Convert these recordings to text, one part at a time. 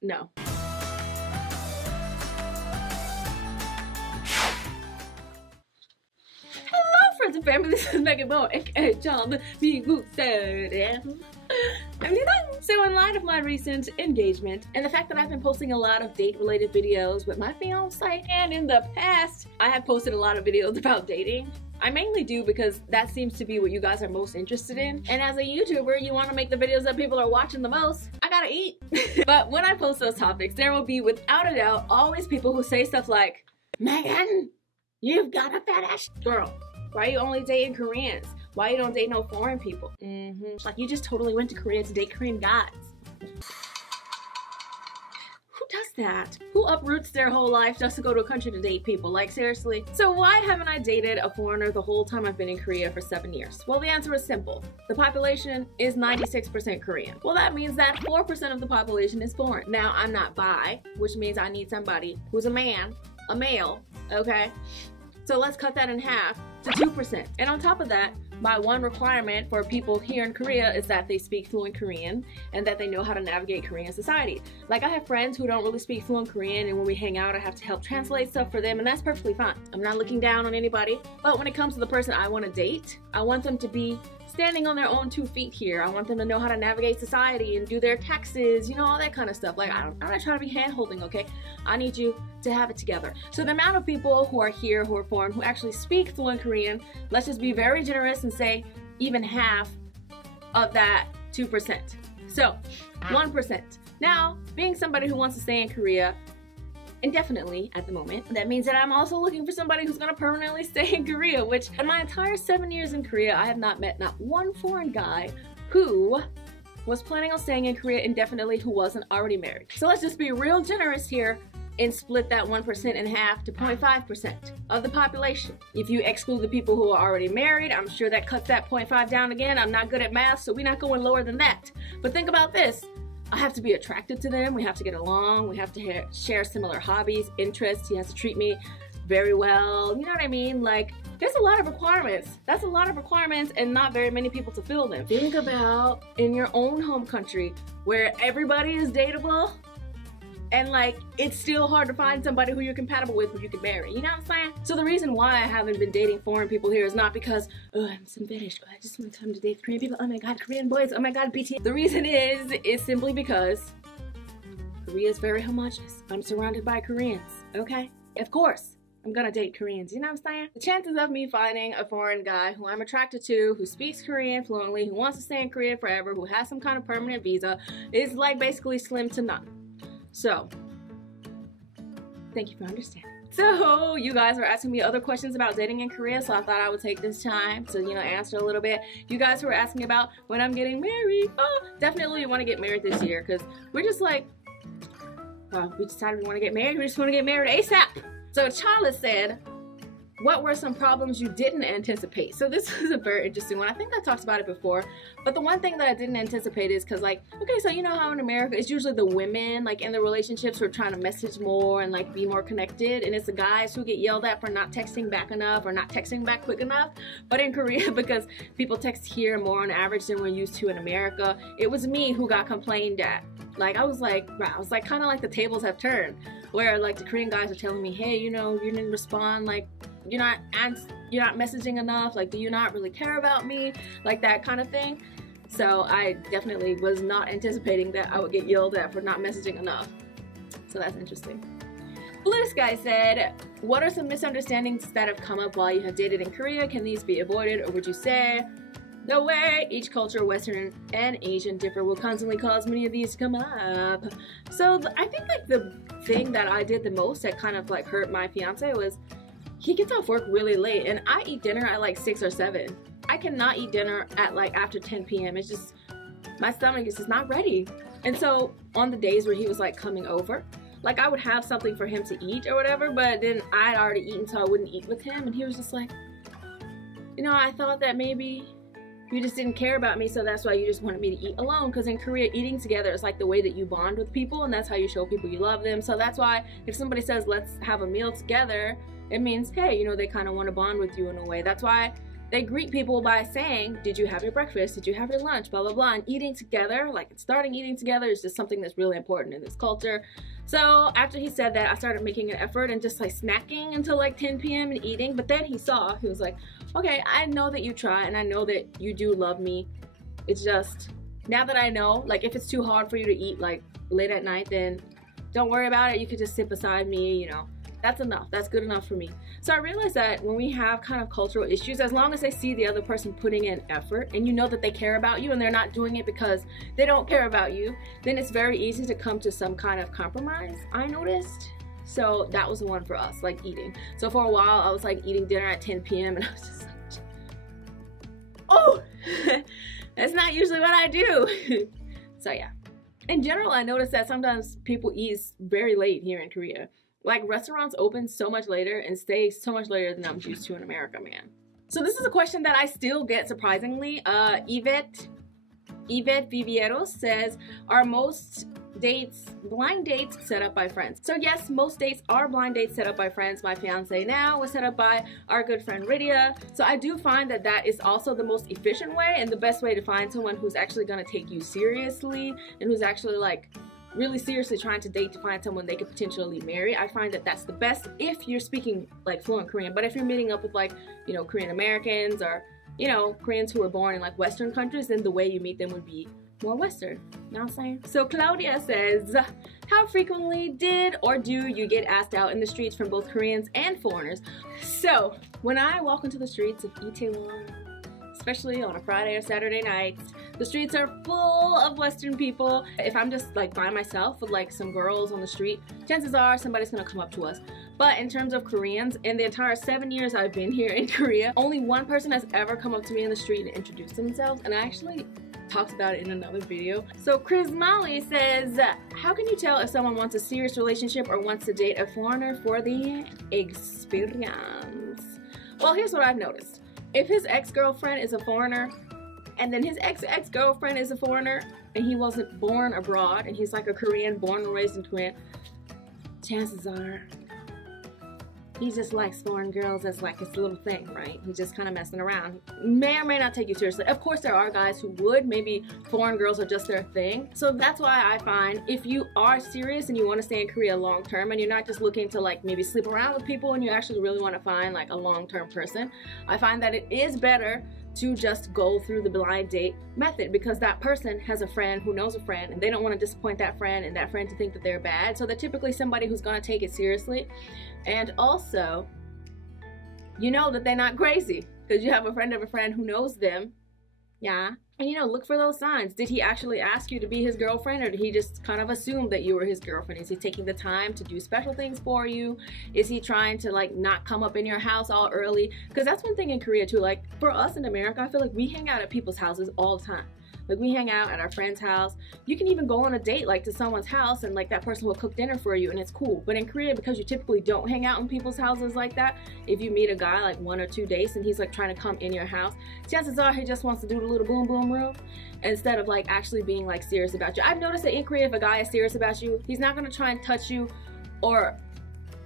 No. Friends and family, this is Megan Mo, aka John Bldg. So in light of my recent engagement and the fact that I've been posting a lot of date-related videos with my fiance, and in the past I have posted a lot of videos about dating, I mainly do because that seems to be what you guys are most interested in. And as a YouTuber, you want to make the videos that people are watching the most. I gotta eat. But when I post those topics, there will be, without a doubt, always people who say stuff like, Megan, you've got a fat ass. Girl, why are you only dating Koreans? Why you don't date no foreign people? Like, you just totally went to Korea to date Korean guys. Who does that? Who uproots their whole life just to go to a country to date people? Like, seriously? So why haven't I dated a foreigner the whole time I've been in Korea for 7 years? Well, the answer is simple. The population is 96% Korean. Well, that means that 4% of the population is foreign. Now, I'm not bi, which means I need somebody who's a man, a male, okay? So let's cut that in half to 2%. And on top of that, my one requirement for people here in Korea is that they speak fluent Korean and that they know how to navigate Korean society. Like, I have friends who don't really speak fluent Korean, and when we hang out I have to help translate stuff for them, and that's perfectly fine. I'm not looking down on anybody. But when it comes to the person I want to date, I want them to be standing on their own 2 feet here. I want them to know how to navigate society and do their taxes, you know, all that kind of stuff. Like, I'm not trying to be hand-holding, okay? I need you to have it together. So the amount of people who are here, who are foreign, who actually speak fluent Korean, let's just be very generous and say even half of that 2%. So 1%. Now, being somebody who wants to stay in Korea indefinitely at the moment, that means that I'm also looking for somebody who's gonna permanently stay in Korea, which in my entire 7 years in Korea, I have not met not one foreign guy who was planning on staying in Korea indefinitely who wasn't already married. So let's just be real generous here and split that 1% in half to 0.5% of the population. If you exclude the people who are already married, I'm sure that cuts that 0.5 down again. I'm not good at math, so we're not going lower than that. But think about this. I have to be attracted to them, we have to get along, we have to share similar hobbies, interests, he has to treat me very well, you know what I mean? Like, there's a lot of requirements. That's a lot of requirements and not very many people to fill them. Think about in your own home country where everybody is dateable, and like, it's still hard to find somebody who you're compatible with who you can marry, you know what I'm saying? So the reason why I haven't been dating foreign people here is not because, oh, I'm some fetish, I just want time to date Korean people, oh my god, Korean boys, oh my god, BTS. The reason is simply because Korea is very homogenous. I'm surrounded by Koreans, okay? Of course, I'm gonna date Koreans, you know what I'm saying? The chances of me finding a foreign guy who I'm attracted to, who speaks Korean fluently, who wants to stay in Korea forever, who has some kind of permanent visa, is like basically slim to none. So, thank you for understanding. So, you guys were asking me other questions about dating in Korea, so I thought I would take this time to, you know, answer a little bit. You guys were asking about when I'm getting married. Oh, definitely we want to get married this year, because we're just like, we decided we want to get married. We just want to get married ASAP. So, Charles said, what were some problems you didn't anticipate? So this is a very interesting one. I think I talked about it before, but the one thing that I didn't anticipate is because, like, okay, so you know how in America it's usually the women, like, in the relationships who are trying to message more and like be more connected, and it's the guys who get yelled at for not texting back enough or not texting back quick enough. But in Korea, because people text here more on average than we're used to in America, it was me who got complained at. Like, I was like kind of like the tables have turned, where like the Korean guys are telling me, hey, you know, you didn't respond, like, you're not messaging enough, like, do you not really care about me, like that kind of thing. So I definitely was not anticipating that I would get yelled at for not messaging enough. So that's interesting. Blue Sky said, what are some misunderstandings that have come up while you have dated in Korea? Can these be avoided, or would you say the way each culture, Western and Asian, differ will constantly cause many of these to come up? So I think like the thing that I did the most that kind of like hurt my fiance was he gets off work really late, and I eat dinner at like 6 or 7. I cannot eat dinner at like after 10 p.m. It's just, my stomach is just not ready. And so on the days where he was like coming over, like I would have something for him to eat or whatever, but then I'd already eaten, so I wouldn't eat with him. And he was just like, you know, I thought that maybe you just didn't care about me, so that's why you just wanted me to eat alone. Because in Korea, eating together is like the way that you bond with people, and that's how you show people you love them. So that's why if somebody says, let's have a meal together, it means, hey, you know, they kind of want to bond with you in a way. That's why they greet people by saying, did you have your breakfast? Did you have your lunch? Blah, blah, blah. And eating together, like starting eating together is just something that's really important in this culture. So after he said that, I started making an effort and just like snacking until like 10 p.m. and eating. But then he was like, okay, I know that you try and I know that you do love me. It's just, now that I know, like if it's too hard for you to eat like late at night, then don't worry about it. You could just sit beside me, you know. That's enough. That's good enough for me. So I realized that when we have kind of cultural issues, as long as they see the other person putting in effort and you know that they care about you and they're not doing it because they don't care about you, then it's very easy to come to some kind of compromise, I noticed. So that was the one for us, like eating. So for a while, I was like eating dinner at 10 p.m. and I was just like, oh, that's not usually what I do. So yeah. In general, I noticed that sometimes people eat very late here in Korea. Like restaurants open so much later and stay so much later than I'm used to in America, man. So this is a question that I still get surprisingly. Yvette Vivieros says, are most dates blind dates set up by friends? So yes, most dates are blind dates set up by friends. My fiance now was set up by our good friend Rydia. So I do find that that is also the most efficient way and the best way to find someone who's actually going to take you seriously and who's actually like really seriously trying to date to find someone they could potentially marry. I find that that's the best if you're speaking like fluent Korean. But if you're meeting up with like, you know, Korean Americans or, you know, Koreans who are born in like Western countries, then the way you meet them would be more Western. You know what I'm saying? So Claudia says, how frequently did or do you get asked out in the streets from both Koreans and foreigners? So when I walk into the streets of Itaewon, especially on a Friday or Saturday nights, the streets are full of Western people. If I'm just like by myself with like some girls on the street, chances are somebody's gonna come up to us. But in terms of Koreans, in the entire 7 years I've been here in Korea, only one person has ever come up to me in the street and introduced themselves, and I actually talked about it in another video. So Chris Molly says, how can you tell if someone wants a serious relationship or wants to date a foreigner for the experience? Well, here's what I've noticed. If his ex-girlfriend is a foreigner, and then his ex-girlfriend is a foreigner, and he wasn't born abroad, and he's like a Korean, born and raised in Korea, chances are he just likes foreign girls as like his little thing, right? He's just kind of messing around. May or may not take you seriously. Of course, there are guys who would. Maybe foreign girls are just their thing. So that's why I find if you are serious and you want to stay in Korea long term and you're not just looking to like maybe sleep around with people and you actually really want to find like a long-term person, I find that it is better to just go through the blind date method, because that person has a friend who knows a friend and they don't want to disappoint that friend and that friend to think that they're bad. So they're typically somebody who's going to take it seriously. And also, you know that they're not crazy because you have a friend of a friend who knows them. Yeah. And you know, look for those signs. Did he actually ask you to be his girlfriend, or did he just kind of assume that you were his girlfriend? Is he taking the time to do special things for you? Is he trying to like not come up in your house all early? Because that's one thing in Korea too. Like for us in America, I feel like we hang out at people's houses all the time. Like we hang out at our friend's house. You can even go on a date like to someone's house and like that person will cook dinner for you and it's cool. But in Korea, because you typically don't hang out in people's houses like that, if you meet a guy like 1 or 2 dates and he's like trying to come in your house, chances are he just wants to do the little boom boom room instead of like actually being like serious about you. I've noticed that in Korea, if a guy is serious about you, he's not gonna try and touch you or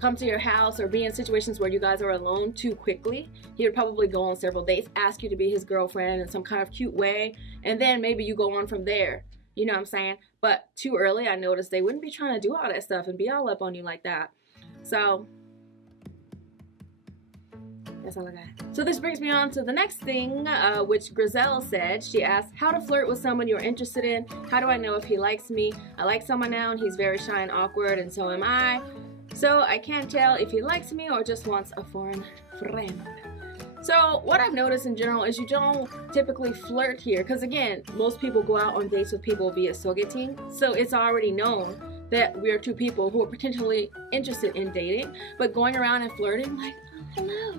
come to your house or be in situations where you guys are alone too quickly. He would probably go on several dates, ask you to be his girlfriend in some kind of cute way, and then maybe you go on from there. You know what I'm saying? But too early, I noticed they wouldn't be trying to do all that stuff and be all up on you like that. So that's all I got. So this brings me on to the next thing, which Grizel said. She asked, how to flirt with someone you're interested in. How do I know if he likes me? I like someone now and he's very shy and awkward, and so am I. So I can't tell if he likes me or just wants a foreign friend. So what I've noticed in general is you don't typically flirt here, because again, most people go out on dates with people via sogeting. So it's already known that we are two people who are potentially interested in dating, but going around and flirting like, oh, hello.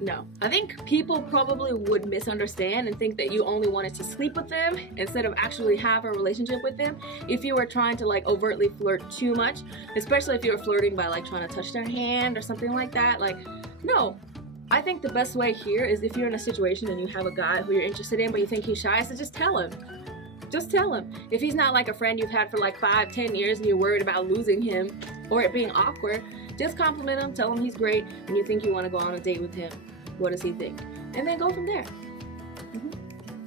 No. I think people probably would misunderstand and think that you only wanted to sleep with them instead of actually have a relationship with them if you were trying to like overtly flirt too much, especially if you were flirting by like trying to touch their hand or something like that. Like, no. I think the best way here is if you're in a situation and you have a guy who you're interested in but you think he's shy, so just tell him. Just tell him. If he's not like a friend you've had for like 5-10 years and you're worried about losing him or it being awkward, Just compliment him, tell him he's great, and you think you want to go on a date with him. What does he think? And then go from there.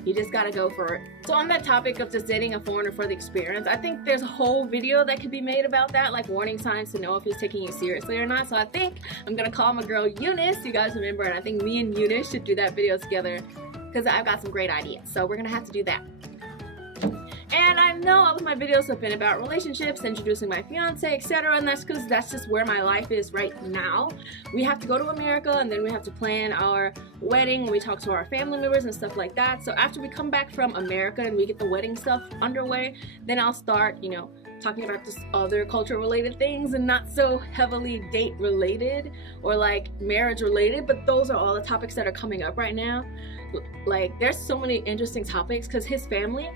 You just gotta go for it. So on that topic of just dating a foreigner for the experience, I think there's a whole video that could be made about that, like warning signs to know if he's taking you seriously or not. So I think I'm gonna call my girl Eunice, you guys remember, and I think me and Eunice should do that video together because I've got some great ideas. So we're gonna have to do that. And I know all of my videos have been about relationships, introducing my fiance, etc. And that's because that's just where my life is right now. We have to go to America and then we have to plan our wedding. We talk to our family members and stuff like that. So after we come back from America and we get the wedding stuff underway, then I'll start, you know, talking about just other culture related things and not so heavily date related or like marriage related. But those are all the topics that are coming up right now. Like there's so many interesting topics because his family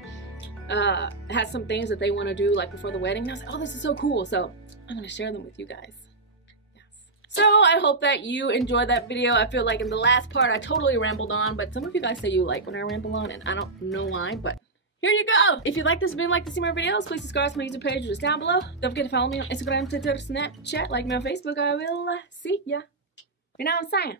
has some things that they want to do like before the wedding. And I was like, oh, this is so cool. So I'm going to share them with you guys. Yes. So I hope that you enjoyed that video. I feel like in the last part I totally rambled on, but some of you guys say you like when I ramble on and I don't know why, but here you go. If you like this video and like to see more videos, please subscribe to my YouTube page, which is down below. Don't forget to follow me on Instagram, Twitter, Snapchat, like me on Facebook. I will see ya. You know what I'm saying?